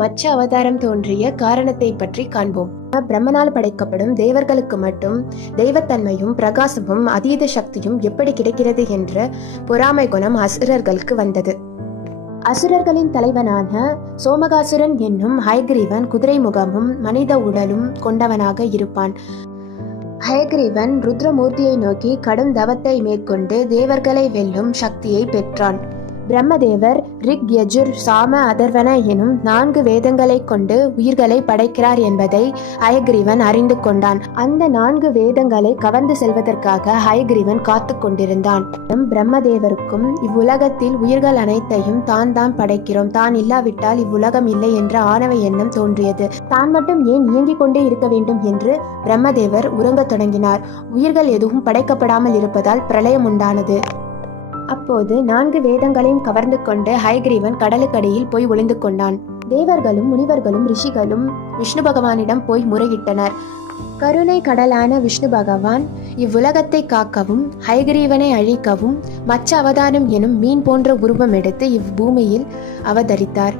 மச்ச அவதாரம் தோன்றிய காரணத்தை பற்றி காண்போம். பிரம்மனால் படைக்கப்படும் தேவர்களுக்கு மட்டும் தெய்வத்தன்மையும் பிரகாசமும் அதீத சக்தியும் எப்படி கிடைக்கிறது என்ற பொறாமை குணம் அசுரர்களுக்கு வந்தது. அசுரர்களின் தலைவனான சோமகாசுரன் என்னும் ஹயக்ரீவன் குதிரை முகமும் மனித உடலும் கொண்டவனாக இருப்பான். ஹயக்ரீவன் ருத்ரமூர்த்தியை நோக்கி கடும் தவத்தை மேற்கொண்டு தேவர்களை வெல்லும் சக்தியை பெற்றான். பிரம்மதேவர் ரிக், யஜுர், சாம, அதர்வன எனும் 4 வேதங்களை கொண்டு உயிர்களை படைக்கிறார் என்பதை ஹயக்ரீவன் அறிந்து கொண்டான். அந்த 4 வேதங்களை கவர்ந்து செல்வதற்காக ஹயக்ரீவன் காத்து கொண்டிருந்தான். பிரம்மதேவருக்கும் இவ்வுலகத்தில் உயிர்கள் அனைத்தையும் தான் படைக்கிறோம், தான் இல்லாவிட்டால் இவ்வுலகம் இல்லை என்ற ஆணவ எண்ணம் தோன்றியது. தான் மட்டும் ஏன் இயங்கிக் கொண்டே இருக்க வேண்டும் என்று பிரம்மதேவர் உறங்கத் தொடங்கினார். உயிர்கள் எதுவும் படைக்கப்படாமல் இருப்பதால் பிரளயம் உண்டானது. அப்போது 4 வேதங்களையும் கவர்ந்து கொண்டு ஹயக்ரீவன் கடலுக்கடியில் போய் ஒளிந்து கொண்டான். தேவர்களும் முனிவர்களும் ரிஷிகளும் விஷ்ணு பகவானிடம் போய் முறையிட்டனர். கருணை கடலான விஷ்ணு பகவான் இவ்வுலகத்தை காக்கவும் ஹயக்ரீவனை அழிக்கவும் மச்ச அவதாரம் எனும் மீன் போன்ற உருவம் எடுத்து இவ்வூமியில் அவதரித்தார்.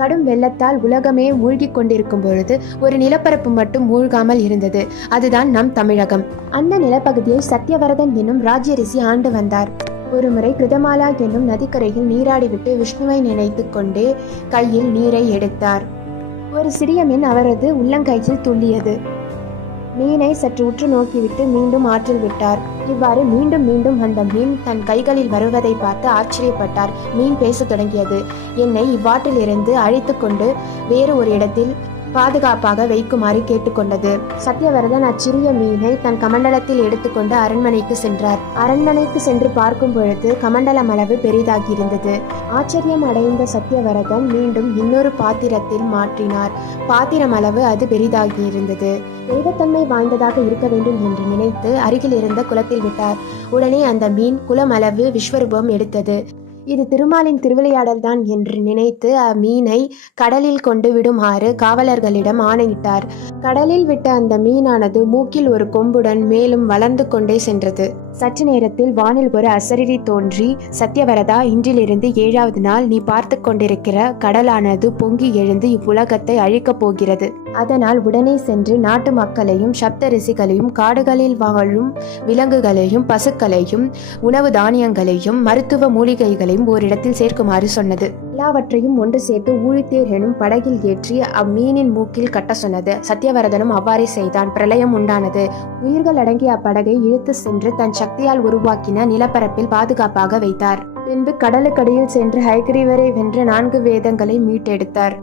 கடும் வெள்ளத்தால் உலகமே மூழ்கிக் கொண்டிருக்கும் பொழுது ஒரு நிலப்பரப்பு மட்டும் மூழ்காமல் இருந்தது. அதுதான் நம் தமிழகம். அந்த நிலப்பகுதியை சத்தியவரதன் என்னும் ராஜ்ய ரிஷி ஆண்டு வந்தார். ஒருமுறை கிருதமாலா என்னும் நதிக்கரையில் நீராடிவிட்டு விஷ்ணுவை நினைத்து கொண்டே கையில் நீரை எடுத்தார். ஒரு சிறிய மீன் அவரது உள்ளங்கையில் துள்ளியது. மீனை சற்று உற்று நோக்கிவிட்டு மீண்டும் ஆற்றில் விட்டார். இவ்வாறு மீண்டும் மீண்டும் அந்த மீன் தன் கைகளில் வருவதை பார்த்து ஆச்சரியப்பட்டார். மீன் பேசத் தொடங்கியது. என்னை இவ்வாற்றில் இருந்து அழைத்து கொண்டு வேறு ஒரு இடத்தில் பாதுகாப்பாக வைக்குமாறு கேட்டுக்கொண்டது. சத்தியவரதன் அச்சிறிய மீனை தன் கமண்டலத்தில் எடுத்துக்கொண்டு அரண்மனைக்கு சென்றார். அரண்மனைக்கு சென்று பார்க்கும் பொழுது கமண்டலம் அளவு பெரிதாகி இருந்தது. ஆச்சரியம் அடைந்த சத்தியவரதன் மீண்டும் இன்னொரு பாத்திரத்தில் மாற்றினார். பாத்திரம் அளவு அது பெரிதாகி இருந்தது. தெய்வத்தன்மை வாய்ந்ததாக இருக்க வேண்டும் என்று நினைத்து அருகில் இருந்த குளத்தில் விட்டார். உடனே அந்த மீன் குளம் அளவு விஸ்வரூபம் எடுத்தது. இது திருமாலின் திருவிளையாடல் தான் என்று நினைத்து அம்மீனை கடலில் கொண்டு விடுமாறு காவலர்களிடம் ஆணையிட்டார். கடலில் விட்ட அந்த மீனானது மூக்கில் ஒரு கொம்புடன் மேலும் வளர்ந்து கொண்டே சென்றது. சற்று நேரத்தில் வானில் ஒரு அசரீரி தோன்றி, சத்தியவரதா, இன்றிலிருந்து 7வது நாள் நீ பார்த்து கொண்டிருக்கிற கடலானது பொங்கி எழுந்து இவ்வுலகத்தை அழிக்கப் போகிறது. அதனால் உடனே சென்று நாட்டு மக்களையும் சப்த ரிஷிகளையும் காடுகளில் வாழும் விலங்குகளையும் பசுக்களையும் உணவு தானியங்களையும் மருத்துவ மூலிகைகளையும் ஓரிடத்தில் சேர்க்குமாறு சொன்னது. எல்லாவற்றையும் ஒன்று சேர்த்து ஊழித்தேர் எனும் படகில் ஏற்றி அம்மீனின் மூக்கில் கட்ட சொன்னது. சத்தியவரதனும் அவ்வாறே செய்தான். பிரளயம் உண்டானது. உயிர்கள் அடங்கிய அப்படகை இழுத்து சென்று தன் சக்தியால் உருவாக்கின நிலப்பரப்பில் பாதுகாப்பாக வைத்தார். பின்பு கடலுக்கடியில் சென்று ஹயக்ரீவரை வென்ற 4 வேதங்களை மீட்டெடுத்தார்.